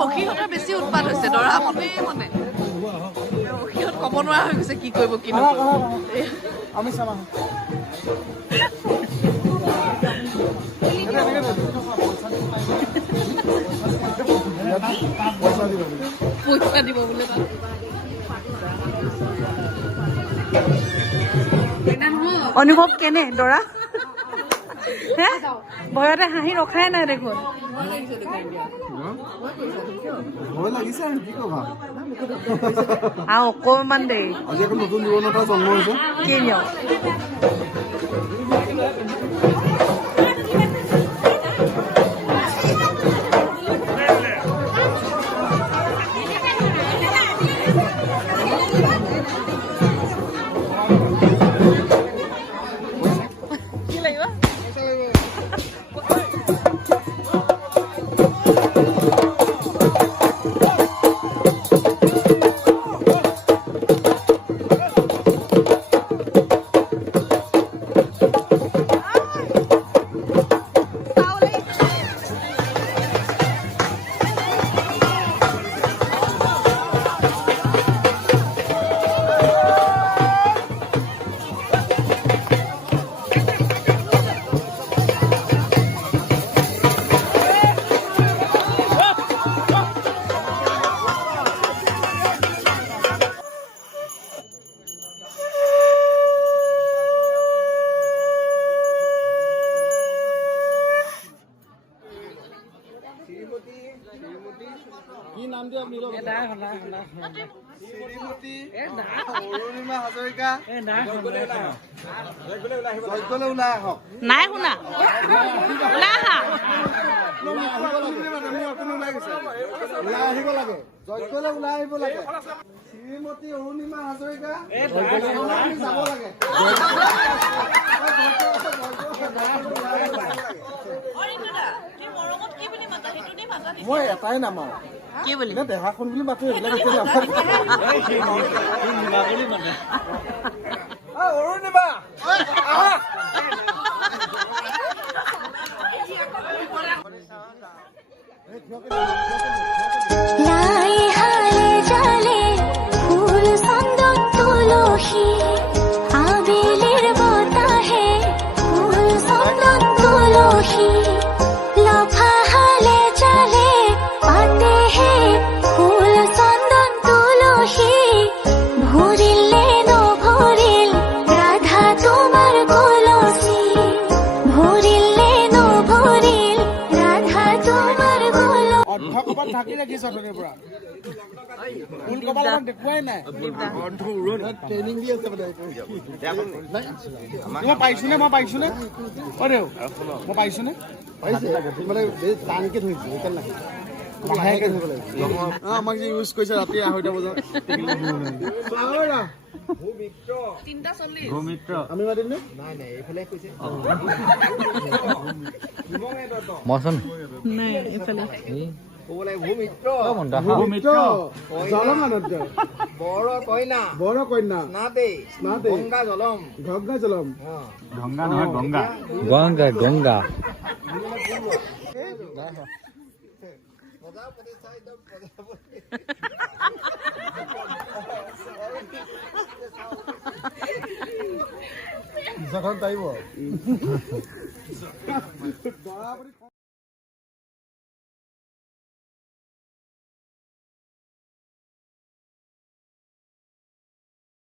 সখীহঁতৰ বেছি উৎপাত হৈছে দৰা মনে মনে সখীহঁত ক'ব নোৱাৰা হৈ গৈছে কি কৰিব কি আমি চাম পইচা দিব বোলে অনুভৱ কেনে দৰা হে ভয়তে হাঁহি ৰখাই নাই দেখোন ভয় লাগিছে আৰু কি ক'বা আৰু অকণমান দেৰি আজি এখন নতুন জীৱন এটা জন্ম হৈছে কি নিয়ম কি নাম দিয়ে আপুনি শ্ৰীমতী অৰুণিমা হাজৰিকা যজ্ঞলৈ ওলাই আহক নাই শুনা ওলাই আহিব লাগে যজ্ঞলৈ ওলাই আহিব লাগে শ্ৰীমতী অৰুণিমা হাজৰিকা যাব লাগে মই এটাই নামাৰো কি বুলি দেহাখন বুলি মাতো এইবিলাক অৰুণিমা ঢাকি ৰাখিছ পৰা ফুল কপাল দেখুৱাই নাই ট্ৰেইনিং দি আছে মই পাইছোনে মই পাইছোনে মই পাইছোনে মানে টানকে ধৰিছো সেইকাৰণে লাহেকে ধৰিব লাগিব আমাক যে ইউজ কৰিছে ৰাতি 2:30 বজাত আমি মাতিম নে নাই নাই এইফালে কৈছে মৌচুম নাই এইফালে ভূমিত্ৰ জলমানদ্য বৰ কন্যা নাতে গংগা জলম গংগা নহয় গংগা গংগা গংগা যখন তাইব